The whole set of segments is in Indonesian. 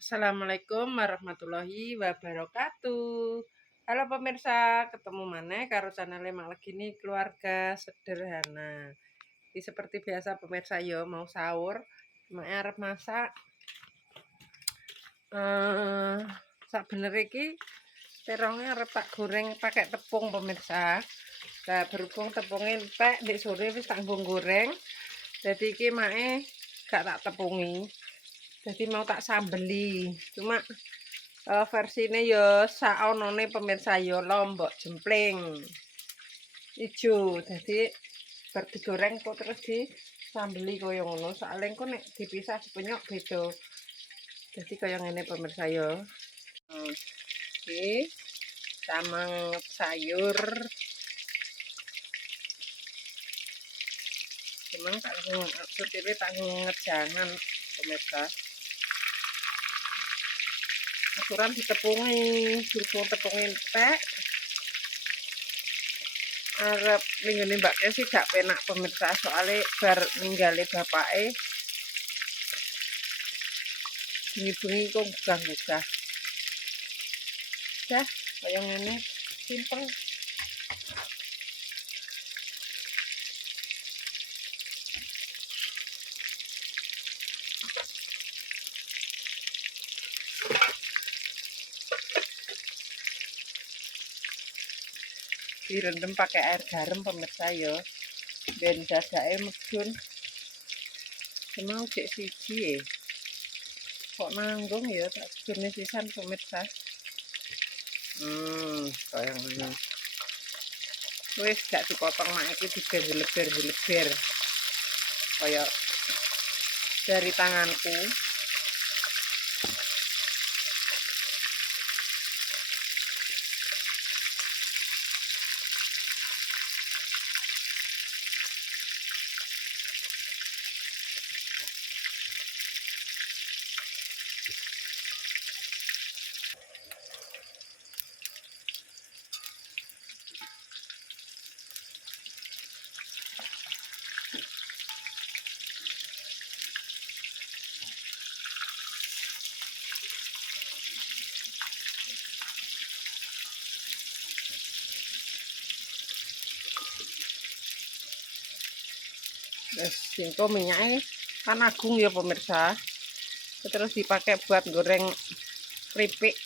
Assalamualaikum warahmatullahi wabarakatuh. Halo pemirsa, ketemu mana karo channel Mak Legini Keluarga Sederhana. Jadi seperti biasa pemirsa yo mau sahur, mak arep masak. Sak bener iki terongnya arep tak goreng pakai tepung pemirsa. Nah, berhubung tepungnya entek di sore wis tak goreng. Jadi iki mae gak tak tepungi. Jadi mau tak sambeli. Cuma versinya ya saonone pemirsa ya lombok jempling ijo. Jadi bar digoreng kok terus disambeli kaya ngono. Soale engko nek dipisah sepenyok beda. Jadi kaya ngene pemirsa ya. Iki samang sayur. Cuman tak sutire tak ngejangan pemirsa. Aturan ditepungi, durung tepungi entek. Arep ninggone Mbak sih gak penak pemirsa soalnya bar ninggale bapake bengi-bengi kok gugah-gugah. Dah, kaya ngene simpel. Direndam pakai air garam pemirsa ya. Ben dadake medun. Semau cek siji ya. Kok nanggung ya tak sedurne sisan pemirsa. Kaya ngene. Wis gak dipotong mak iki digeleber-geleber. Kaya dari tanganku. Terus singko minyaknya kan agung ya pemirsa. Terus dipakai buat goreng keripik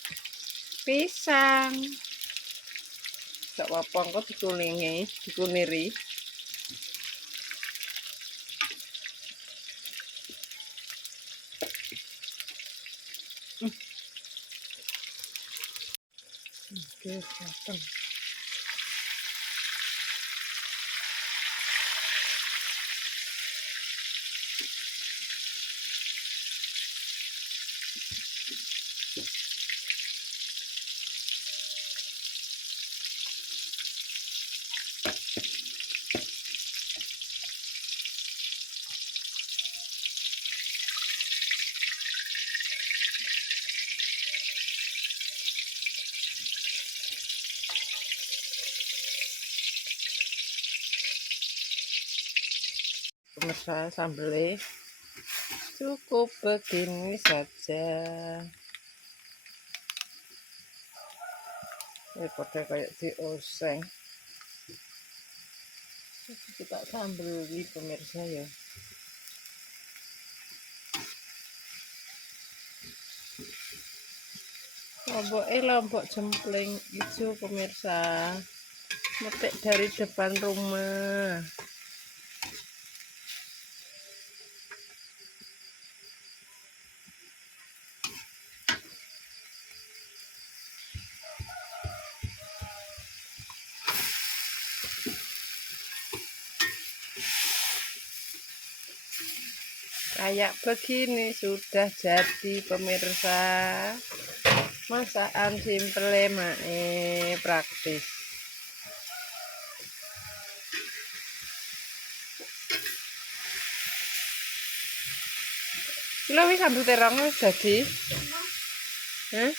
pisang. Gak apa-apa kok dikuniri. Oke, datang. Pemirsa sambelnya cukup begini saja. Pada kayak dioseng. Kita sambeli pemirsa ya. Lombok jempling hijau pemirsa. Metik dari depan rumah. Kayak begini sudah jadi pemirsa. Masakan simple praktis. Lha wis ambek terong wis dadi. Heh.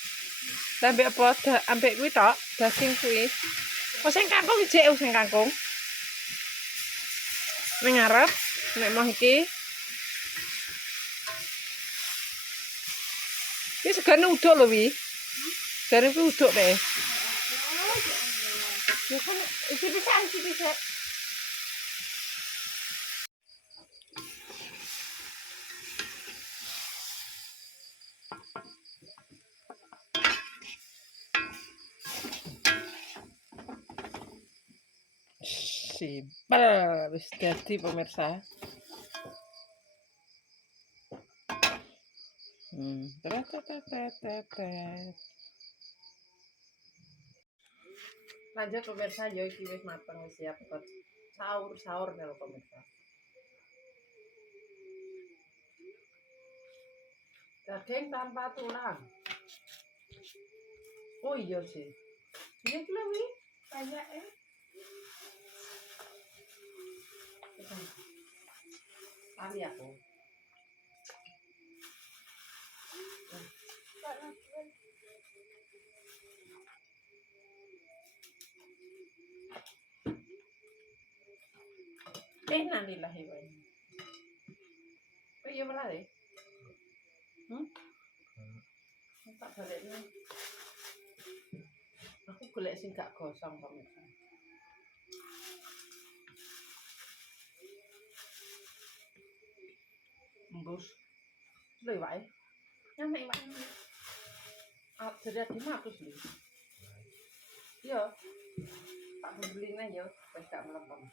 Ambek apa? Ambek kuwi tok, daging kuwi. Oh sing kangkung ijek sing kangkung. Ning ngarep nek mau iki. Wis segane uduk lho wi. Segane kuwi uduk deh. Ya kan isi bisa. Simpel wis dadi pemirsa. Lanjut pemirsa, yo iki wis mateng wis siap buat sahur kalau pemirsa. Daging tanpa tulang. Oh iya sih. Ini lebih banyak Kali aku. Innalillahi wa inna. Oh iya malah deh. Tak baliknya. Aku golek sing gak gosong pemirsa. Embus. Lho wae. Nyamek wae. Jadi adi matus lho. Iya. Tak beline yo, wis gak melempem.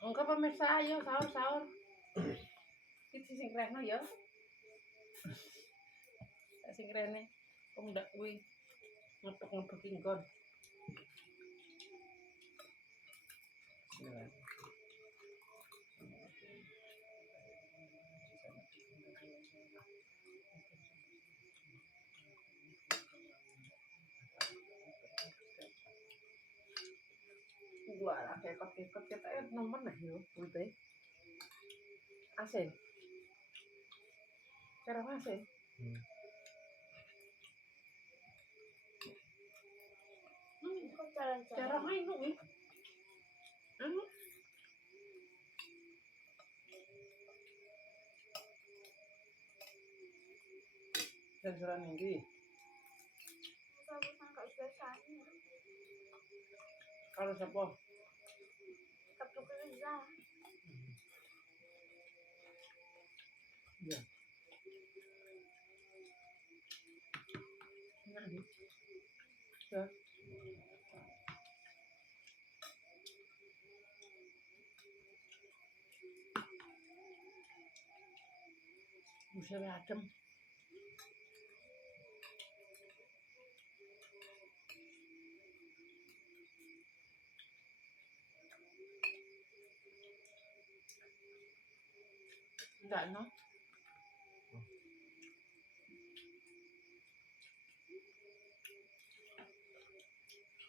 Enggak pemirsa, ayo sahur. Iki sing krehno ya. Sing krene wong ndak kuwi ngepek-ngepek nggon. Gua lah kekot-kekot kita nomor nah yo, putih. Asin. Cara asin. Cara main kuwi. Jajaran iki. Kalau siapa? Satu Riza. Ya. Enak nih. Ya. Bisa adem. Enggak, no?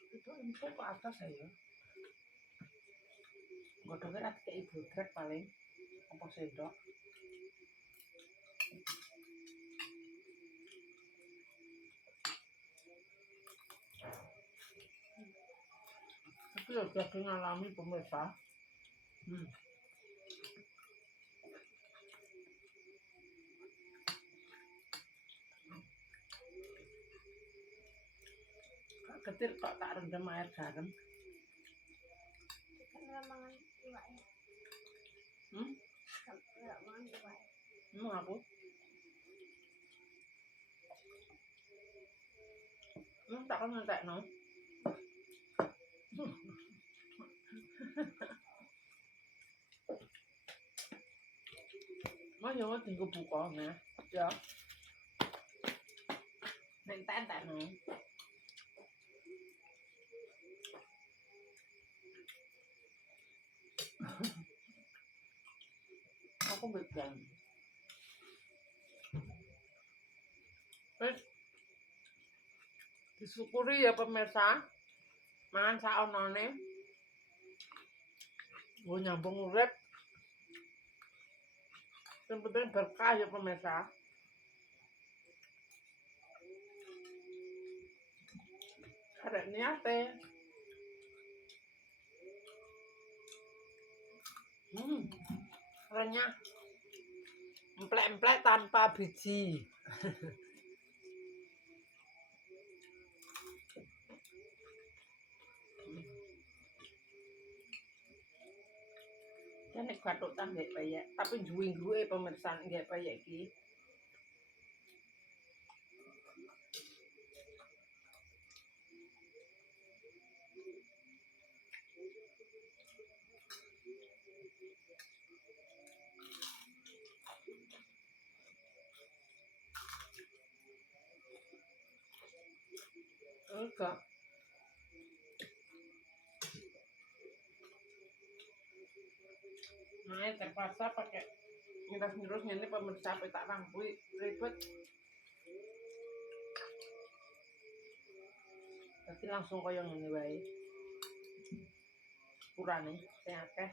Itu info ke atas saya. Godongnya rata kayak ibu trek paling. Apa sendok. Tapi ya jadi ngalami pemirsa. Ketir kok tak rendam air garam. Emang aku? Tak kan ngetek no. Mau nyawa tinggal buka nah. Ya. Nentek no. Aku betul. Terus disyukuri ya pemirsa. Mangan saonone. Gue nyambung urip. Yang penting berkah ya pemirsa. Ada niate. Renyah. Emple emplek-emplek tanpa biji. Nek bathuk tak nggih peyek, tapi juwing-juwike pemirsa nggih peyek iki. Enggak. Nah, terpaksa pakai nyerus-nyerus ngene pemirsa tak rangkui ribet. Jadi langsung kaya ngene wae. Kurane sing akeh.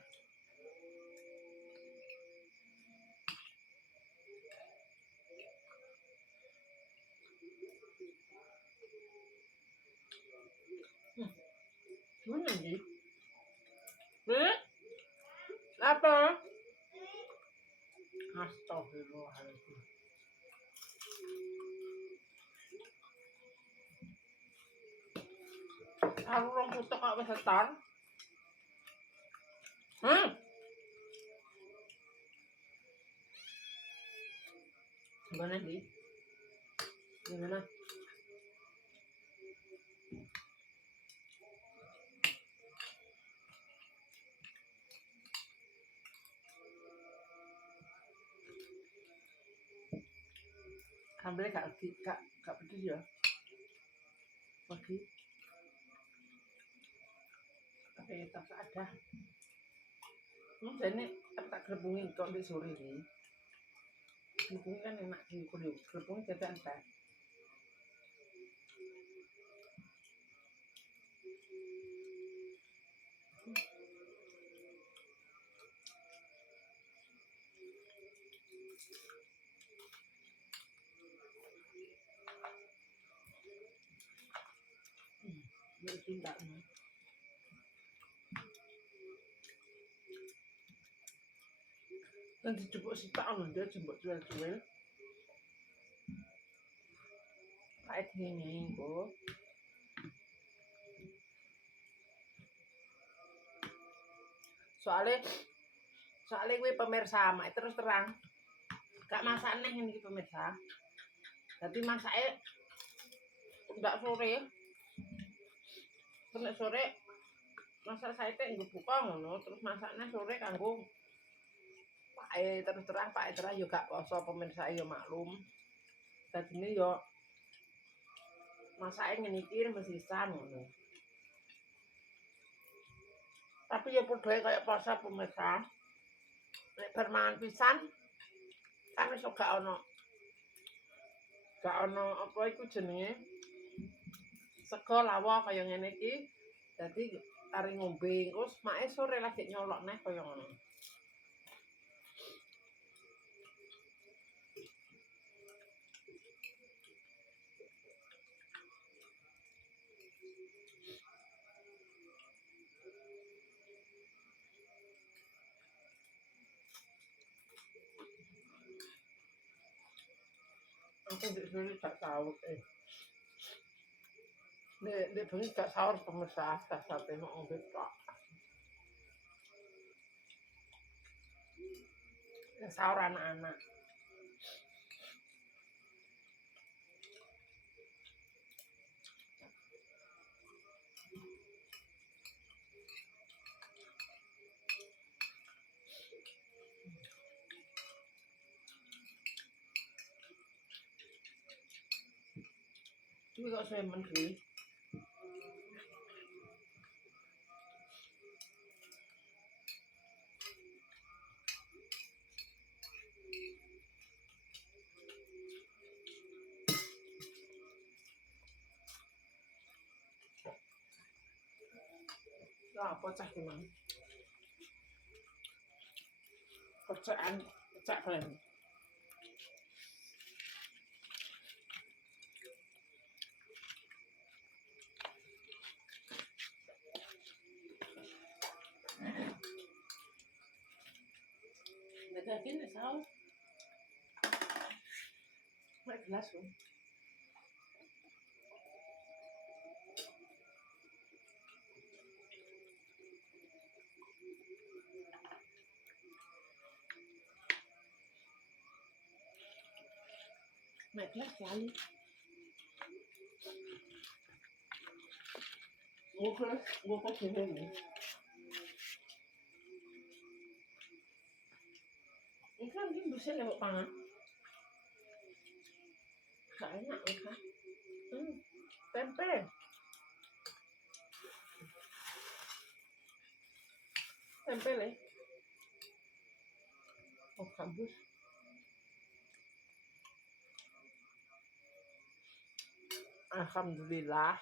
Mana iki? Apa? Astagfirullahaladzim. Aku rong putuk kok wis setor. Gimana nih? Gimana? Ambil gak pedes ya? Pagi. Tapi tak ada. Jadi tak gerbungin kok di sore ini. Gerbungin kan enak di kulit. Gerbungin jadi entek. Ini tindak nih. Dan dijebuk sitak loh dia jembuk cuel-cuel. Kayak gini kok. Soalnya gue pemirsa mak terus terang. Gak masak neh ini pemirsa. Jadi masaknya enggak sore. Nek sore masak saya teh nggo buka ngono, terus masaknya sore kanggo terus terang Pak Etra yo gak poso pemirsa yo maklum. Dadine yo masake ngene iki mesisan ngono. Tapi yo padha kaya poso pemirsa. Nek bermangan pisan kan wis gak ono apa iku jenenge sego lawa kaya ngene iki. Dadi ari ngombe terus make sore lagi nyolok neh kaya ngono. Aku disuruh gak sahur Nek bengi gak sahur pemirsa sampe mau ngombe tok. Ya sahur anak-anak. Ini kok semen sih? Ya apa cah gimana? Kerjaan cak kalian. Nggak gini sahur. Mek gelas lho. Mek gelas kali. Gua kok ini. Ini kan dia bisa lewat tangan. Gak enak kan? Tempe. Tempe le. Oh, kabus. Alhamdulillah.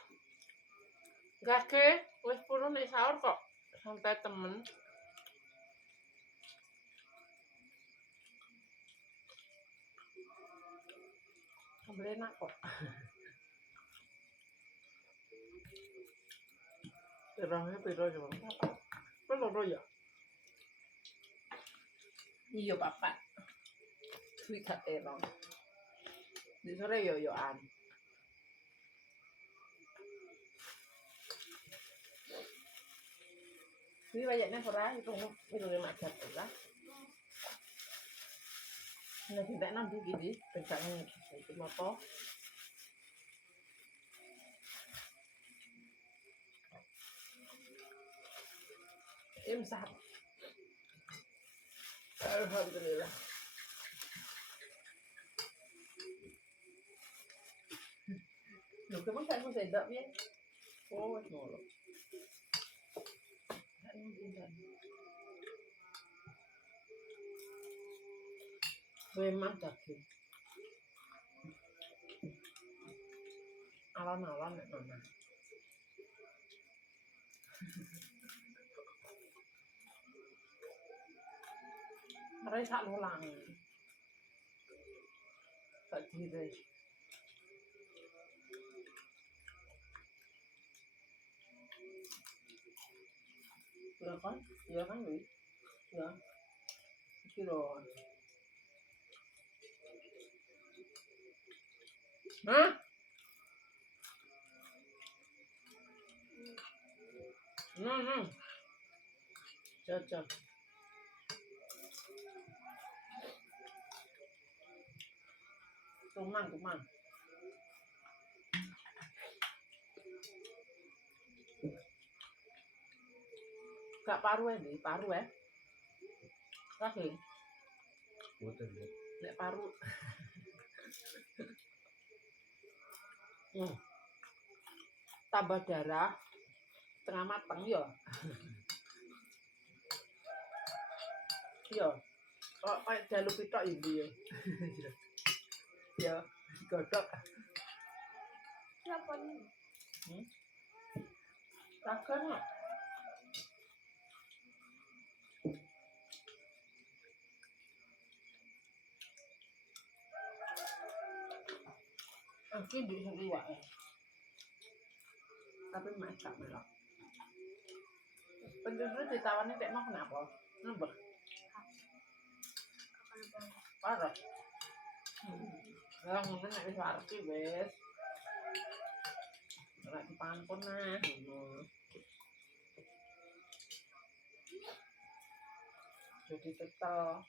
Gak ke, wis puluh nek sahur kok. Sampai temen. Sampai enak kok. Terangnya piro ya, Bang? Piro ya? Iya, Bapak. Kuwi gak terong. Di sore yo-yoan. Kuwi wayakne ora itu macet ora. Nek tidak nanti gini, pegangnya itu motor. Imsak. Alhamdulillah. Lu kemana kan mau sedap ya? Oh, ngolo. Memang daging. Awan-awan nek mana. Ora sak lulang. Tak dire. Ya kan, Wi. Ya. Kilo. Hah? No. Cocok. Tumang. Gak paru ini, paru ya. Kaki. Nek paru. Tambah darah setengah mateng ya. Iya. Kok kayak jalu pitok ini ya. Ya, godok. Siapa nih? Takkan ya? Aku di sini ya. Tapi masak melok. Penduduk ditawarin kayak mau kenapa? Nembek. Parah. Lah ngono nek wis arti wis. Ora dipampun nah ngono. Jadi tetel.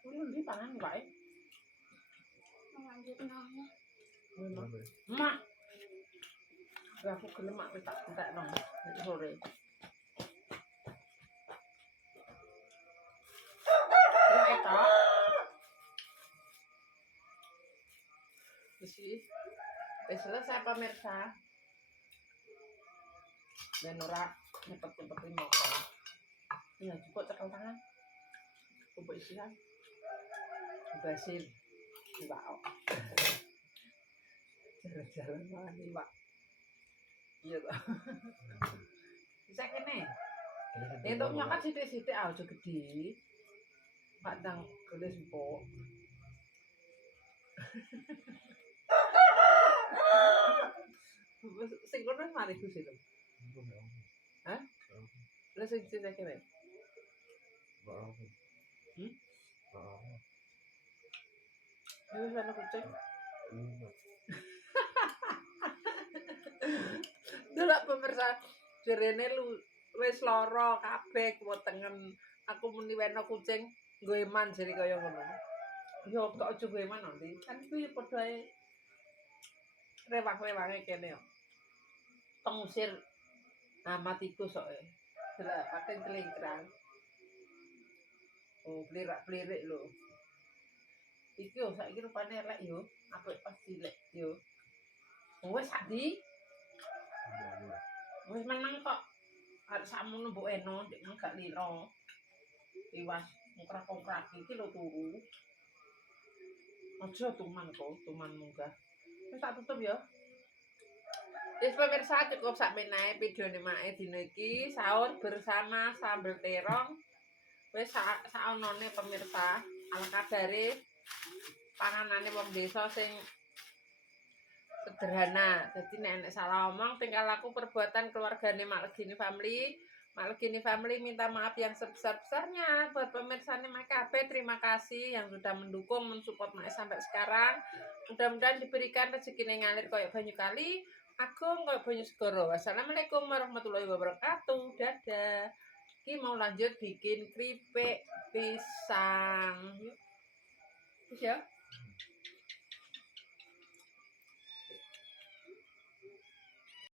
Kuwi ndi pangan wae. Lanjut nanya. Mak. Lah aku gelem mak tak entekno nek sore. Selesai pemirsa dan ora cepet-cepet motor ya cukup tekan tangan coba isian basil wow jalan-jalan lagi pak iya toh bisa kene itu nyokat sitik-sitik aja gede padang gelis empuk sing kono mari Gus itu. Hah? Lah sing kene. Wis ana kucing. Delok pemirsa jerene lu wis lara kabeh kuwetengen. Aku muni weno kucing nggo eman jere kaya ngono. Yo kok aja nggo eman nanti. Kan kuwi padha ae rewang-rewange kene yo. Pengusir hama tikus kok. Delok pating celingkrang. Oh, plirak-plirik lho. Iki yo saiki rupane elek yo, apik pas cilik yo. Wis adi. Wis meneng kok. Arep sakmono mbok eno, ndek nang gak lira. Iwas ngkrak-ngkrak iki lho turu. Aja tuman kok, tuman munggah. Wis tak tutup ya. Wis pemirsa cukup sakmenae videone mae dina iki sahur bersama sambel terong. Wis saonone pemirsa, ala kabare panganane wong desa sing sederhana. Jadi nek salah omong tingkah laku perbuatan keluargane Mak Legini Family. Mak Legini Family minta maaf yang sebesar-besarnya buat pemirsa Mak kabeh. Terima kasih yang sudah mendukung, mensupport Mak sampai sekarang. Mudah-mudahan diberikan rezeki ngalir koyo banyu kali, agung koyo banyu segara. Wassalamualaikum warahmatullahi wabarakatuh. Dadah. Iki mau lanjut bikin keripik pisang. Yuk. Ya.